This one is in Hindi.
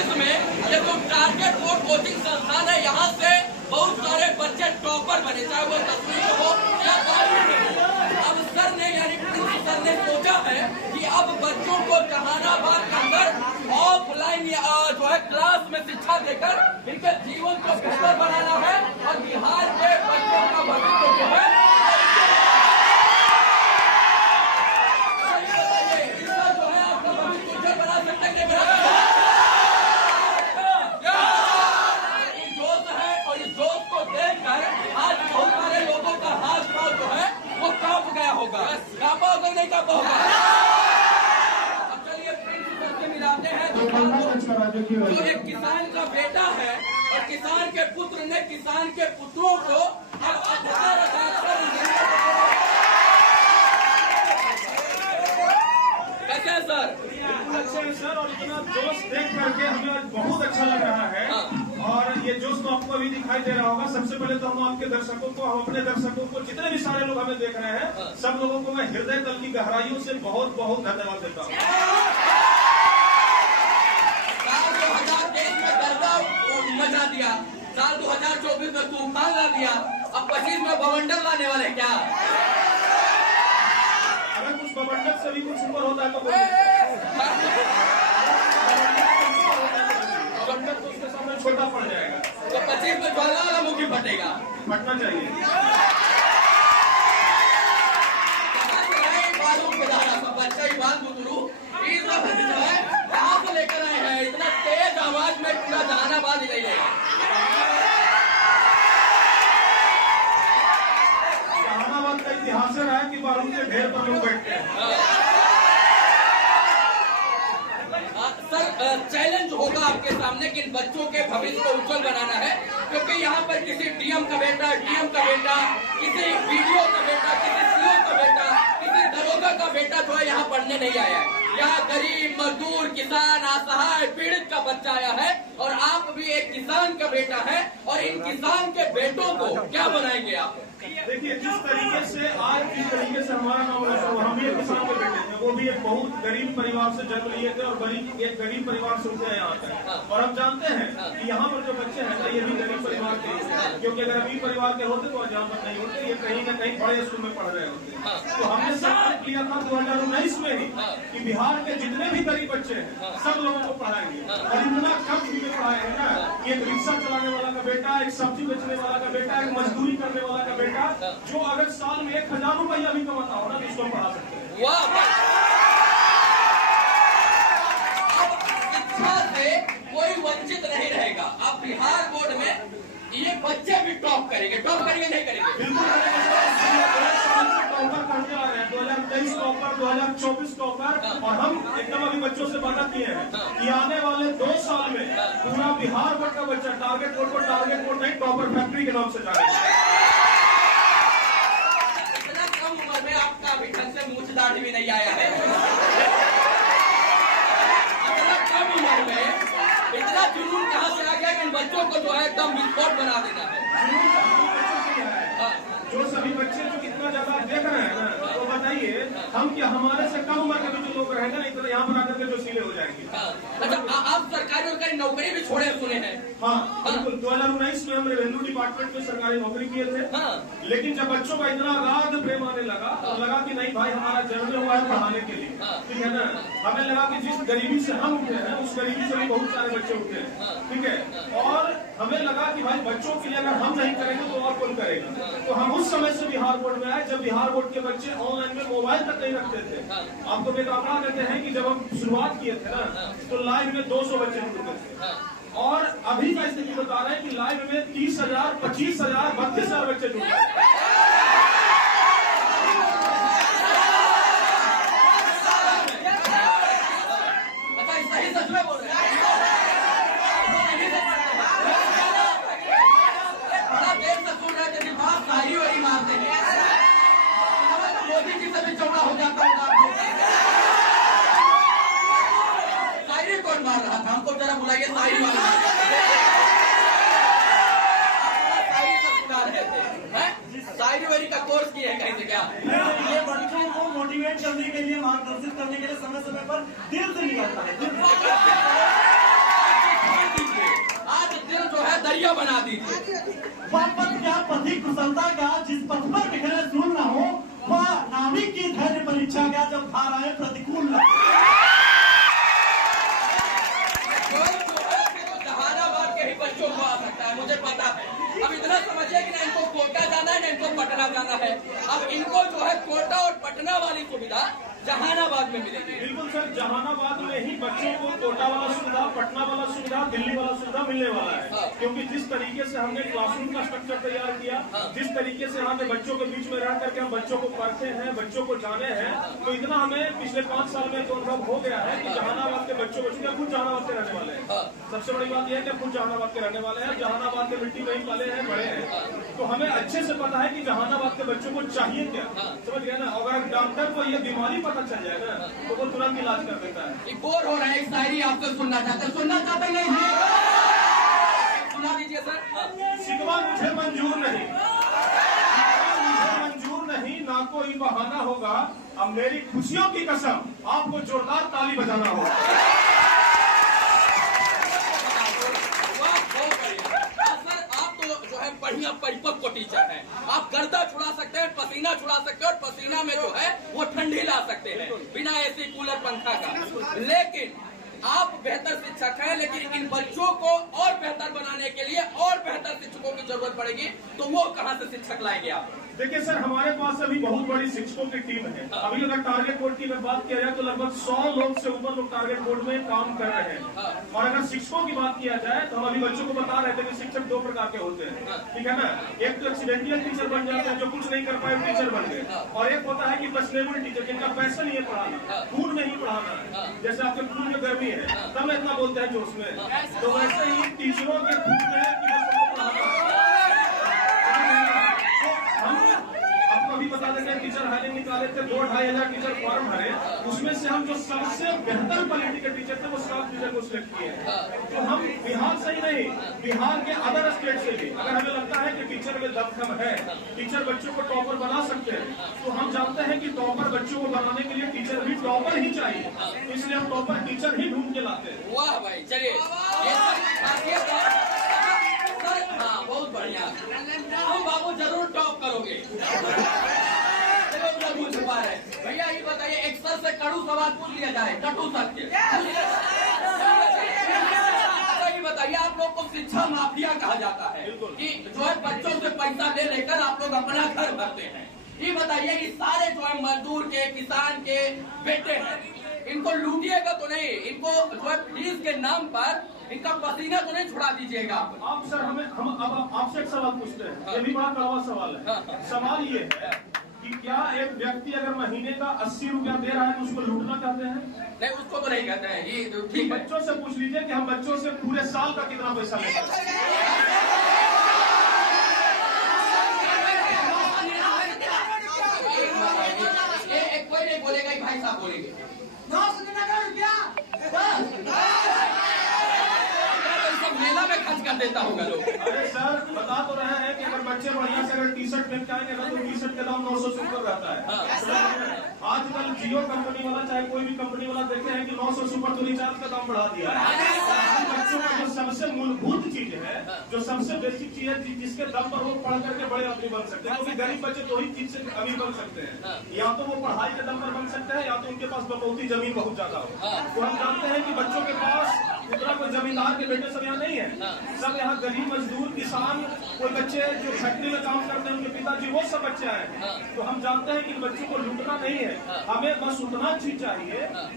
2024 में ये जो टारगेट बोर्ड कोचिंग संस्थान है, यहाँ से बहुत सारे बच्चे टॉपर बने, चाहे वो 10वीं में हो या 12वीं में हो। अब सर ने यानी प्रिंसिपल सर ने सोचा है कि अब बच्चों को जहानाबाद के अंदर ऑफलाइन जो है क्लास में शिक्षा देकर इनके जीवन को बेहतर बनाना है और बिहार के बच्चों का भविष्य जो है होगा। नहीं कापा होगा। अब चलिए प्रिंसिपल से मिलाते हैं जो एक किसान का बेटा है और किसान के पुत्र ने किसान के पुत्रों को कैसे है सर? अच्छे हैं सर, और इतना जोश देख करके हमें बहुत अच्छा लग रहा है। और ये जोश तो आपको अभी दिखाई दे रहा होगा। सबसे पहले तो हम आपके दर्शकों को, हम अपने दर्शकों को, जितने भी सारे लोग हमें देख रहे हैं, सब लोगों को मैं हृदय तल की गहराइयों से बहुत बहुत धन्यवाद देता हूँ। साल 2023 में गर्दा मचा दिया, साल 2024 में तूफान ला दिया, अब 25 में बवंडर लाने वाले क्या? अगर कुछ बवंडर से भी कुछ ऊपर होता है तो छोटा पड़ जाएगा। तो 25 में ज्वाला वाला मुखी फटेगा, फटना चाहिए। बच्चा ईमान बुतरू कहाँ से लेकर आए हैं? इतना तेज आवाज में पूरा जहानाबाद ही नहीं जहानाबाद का इतिहास रहा है कि बारूद के ढेर पर लोग बैठते हैं। सर चैलेंज होगा आपके सामने कि इन बच्चों के भविष्य को उज्जवल बनाना है, क्योंकि यहाँ पर किसी डीएम का बेटा, डीएम का बेटा, किसी वीडियो का बेटा, किसी सीओ का बेटा, किसी दरोगा का बेटा जो है यहाँ पढ़ने नहीं आया है। यहाँ गरीब मजदूर किसान असहाय पीड़ित का बच्चा आया है और आप भी एक किसान का बेटा है और इन किसान के बेटों को क्या बनाएंगे आप? देखिए, जिस तरीके से आज जिस तरीके से हमारा नाम हम भी एक किसान के बेटे थे, वो भी एक बहुत गरीब परिवार से जन्म लिए थे और एक गरीब परिवार से उठे यहाँ तक। और हम जानते हैं कि यहाँ पर जो बच्चे हैं ना, ये भी गरीब परिवार के, क्योंकि अगर अमीर परिवार के होते तो यहाँ पर नहीं होते, ये कहीं न कहीं बड़े स्कूल में पढ़ रहे होते। तो हमने संकल्प लिया था 2019 में ही कि बिहार के जितने भी गरीब बच्चे हैं सब लोगों को पढ़ाएंगे। और इतना कम फी में पढ़ाए हैं ना, एक रिक्शा चलाने वाला का बेटा, एक सब्जी बेचने वाला का बेटा, एक मजदूरी करने वाला का बेटा, जो अगर साल में 1000 रुपया भी कमाता हो ना तो उसको पढ़ा सकते हैं। शिक्षा से कोई वंचित नहीं रहेगा। अब बिहार बोर्ड में ये बच्चे भी टॉप करेंगे, टॉप करेंगे नहीं करेंगे? बिल्कुल टॉपर करने आ रहे हैं, 2023 टॉपर, 2024 टॉपर। और हम एकदम अभी बच्चों से वादा किए हैं कि आने वाले 2 साल में पूरा बिहार बोर्ड का बच्चा टारगेट बोर्ड को टारगेट बोर्ड नहीं, टॉपर फैक्ट्री के नाम से जाएगा। आपका अभी ढंग से मूछ दाढ़ी भी नहीं आया है। इतना कम उम्र में इतना जुनून कहाँ से आ गया कि इन बच्चों को जो है एकदम विस्फोट बना देना है? जो सभी बच्चे जो कितना ज्यादा देख रहे हैं ना, तो बताइए हम क्या हमारे से कम उम्र के भी जो लोग रहेंगे ना, इतना यहाँ पर आकर के जो सीले हो जाएंगे। अच्छा, आप सरकारी नौकरी भी छोड़े सुने हैं? हाँ बिल्कुल। 2019 में हम रेवेन्यू डिपार्टमेंट में सरकारी नौकरी किए थे। लेकिन जब बच्चों का इतना राग प्रेम आने लगा तो लगा कि नहीं भाई, हमारा जन्म हुआ है पढ़ाने के लिए, ठीक है ना। हमें लगा कि जिस गरीबी से हम उठे हैं उस गरीबी से भी बहुत सारे बच्चे उठे हैं, ठीक है। और हमें लगा कि भाई बच्चों के लिए अगर हम नहीं करेंगे तो और कौन करेगा। तो हम उस समय से बिहार बोर्ड में आए जब बिहार बोर्ड के बच्चे ऑनलाइन में मोबाइल तक नहीं रखते थे। आपको एक आंकड़ा देते हैं कि जब हम शुरुआत किए थे ना तो लाइव में 200 बच्चे जुड़ते थे, और अभी का स्थिति बता रहे हैं कि लाइव में 30,000, 25,000, 32,000 बच्चे जुड़ते हैं। सच में बोल रहे हैं? बड़ा देर से सुन रहे थे, बात सारी वही मानते हैं। मोदी जी से भी चौड़ा हो जाता होगा। शायरी कौन मार रहा था? हमको जरा बुलाइए शायरी वाला। शायरी वायरी का कोर्स किया है कहीं से क्या? ये बच्चों को मोटिवेट करने के लिए, मार्गदर्शित करने के लिए समय समय पर दिल से निकलता है। कुशलता का जिस पथ पर बिखरे सूल न हो, वह नाविक की धैर्य परीक्षा का जब धाराएं प्रतिकूल न जहानाबाद के ही बच्चों को आ सकता है, मुझे पता है। अब इतना समझिए कि ना इनको कोटा जाना है ना इनको पटना जाना है। अब इनको जो है कोटा और पटना वाली सुविधा जहानाबाद में मिलेगी। बिल्कुल सर, जहानाबाद में ही बच्चों को कोटा वाला सुविधा, पटना वाला सुविधा, दिल्ली वाला सुविधा मिलने वाला है। क्योंकि जिस तरीके से हमने क्लासरूम का स्ट्रक्चर तैयार किया, जिस तरीके से हमने बच्चों के बीच में रह करके हम बच्चों को पढ़ते हैं, बच्चों को जाने हैं, तो इतना हमें पिछले 5 साल में तो अनुभव हो गया है कि जहानाबाद के बच्चों खुद जहानाबाद के रहने वाले हैं। सबसे बड़ी बात यह है कि खुद जहानाबाद के रहने वाले हैं, जहानाबाद के मिट्टी में ही पले हैं, बड़े हैं, तो हमें अच्छे से पता है कि जहानाबाद के बच्चों को चाहिए क्या। समझ गए ना? अगर डॉक्टर को ये बीमारी पता चल जाए ना तो वो तुरंत इलाज कर देता है। बोर हो रहे हैं, शायरी आपको सुनना चाहते नहीं है? सुना दीजिए सर। शिकवा मुझे मंजूर नहीं, मुझे मंजूर नहीं, ना कोई बहाना होगा। अब मेरी खुशियों की कसम, आपको जोरदार ताली बजाना होगा। बढ़िया परिपक्व टीचर है, आप गर्दा छुड़ा सकते हैं, पसीना छुड़ा सकते हैं और पसीना में जो है वो ठंडी ला सकते हैं बिना एसी कूलर पंखा का। लेकिन आप बेहतर शिक्षक हैं, लेकिन इन बच्चों को और बेहतर बनाने के लिए और बेहतर शिक्षकों की जरूरत पड़ेगी, तो वो कहाँ से शिक्षक लाएंगे आप? देखिए सर, हमारे पास अभी बहुत बड़ी शिक्षकों की टीम है। अभी अगर टारगेट बोर्ड की बात किया जाए तो लगभग 100 लोग से ऊपर लोग टारगेट बोर्ड में काम कर रहे हैं। और अगर शिक्षकों की बात किया जाए तो हम अभी बच्चों को बता रहे थे कि शिक्षक 2 प्रकार के होते हैं, ठीक है ना? एक तो एक्सीडेंटल टीचर बन जाते हैं, जो कुछ नहीं कर पाए टीचर बन गए, और एक होता है कि फैशनेबल टीचर, जिनका पैसा नहीं है पढ़ाना, खून में ही पढ़ाना है। जैसे आपके खून में गर्मी है तब इतना बोलते हैं जोश में, तो वैसे ही टीचरों के खून में है कि बच्चों को पढ़ाना है। अभी बता देंगे, टीचर हायरिंग निकाले थे, 2-2.5 हजार टीचर फॉर्म भरे, उसमें से हम जो सबसे बेहतर क्वालिटी के टीचर थे वो स्टाफ टीचर को सिलेक्ट किए। तो हम बिहार से ही नहीं, बिहार के अदर स्टेट से भी अगर हमें लगता है कि टीचर में दमखम है, टीचर बच्चों को टॉपर बना सकते हैं, तो हम जानते हैं कि टॉपर बच्चों को बनाने के लिए टीचर भी टॉपर ही चाहिए, इसलिए हम टॉपर टीचर ही ढूंढ के लाते हैं। वाह भाई, चलिए हाँ, बहुत बढ़िया। हम बाबू जरूर टॉप करोगे। जरूर छुपा रहे भैया, ये बताइए, एक सर से कड़ू सवाल पूछ लिया जाए, कटु सर के, ये बताइए, आप लोग को शिक्षा माफिया कहा जाता है कि जो है बच्चों से पैसा ले लेकर आप लोग अपना घर भरते हैं। ये बताइए कि सारे जो है मजदूर के, किसान के बेटे हैं, इनको लूटिएगा तो नहीं, इनको जो है फीस के नाम पर इनका पसीना तो नहीं छुड़ा दीजिएगा आप सर। हम अब आपसे एक सवाल पूछते हैं, ये भी बड़ा कड़वा सवाल है। सवाल ये है कि क्या एक व्यक्ति अगर महीने का 80 रुपया दे रहा है तो उसको लूटना कहते हैं? नहीं, उसको तो नहीं कहते हैं। ये तो ठीक है, बच्चों से पूछ लीजिए कि हम बच्चों से पूरे साल का कितना पैसा लेते हैं। कोई नहीं बोलेगा, भाई साहब बोलेंगे। मेला में खर्च कर देता होगा लोग। अरे सर, बता तो रहे हैं कि अगर बच्चे बढ़िया से अगर टी-शर्ट पहन के आएंगे ना तो टी-शर्ट का दाम 900 से ऊपर रहता है। आजकल जियो कंपनी वाला चाहे कोई भी कंपनी वाला देखे हैं कि 900 से ऊपर तो रिचार्ज का दाम बढ़ा दिया है। बच्चों का जो सबसे मूलभूत चीज है, जो सबसे बेसिक चीज है, जिसके दम पर वो पढ़ करके बड़े आदमी बन सकते हैं, क्योंकि गरीब बच्चे दो ही चीज से अमीर बन सकते हैं, या तो वो पढ़ाई के दम पर बन सकते हैं, या तो उनके पास बकौती जमीन बहुत ज्यादा हो। तो हम जानते हैं कि बच्चों के पास उतना कोई जमींदार के बेटे सब यहाँ नहीं है, सब यहाँ गरीब मजदूर किसान, कोई बच्चे जो फैक्ट्री में काम करते हैं उनके पिताजी, वो सब बच्चे आए हैं। तो हम जानते हैं कि बच्चों को लूटना नहीं है, हमें बस उतना चीज चाहिए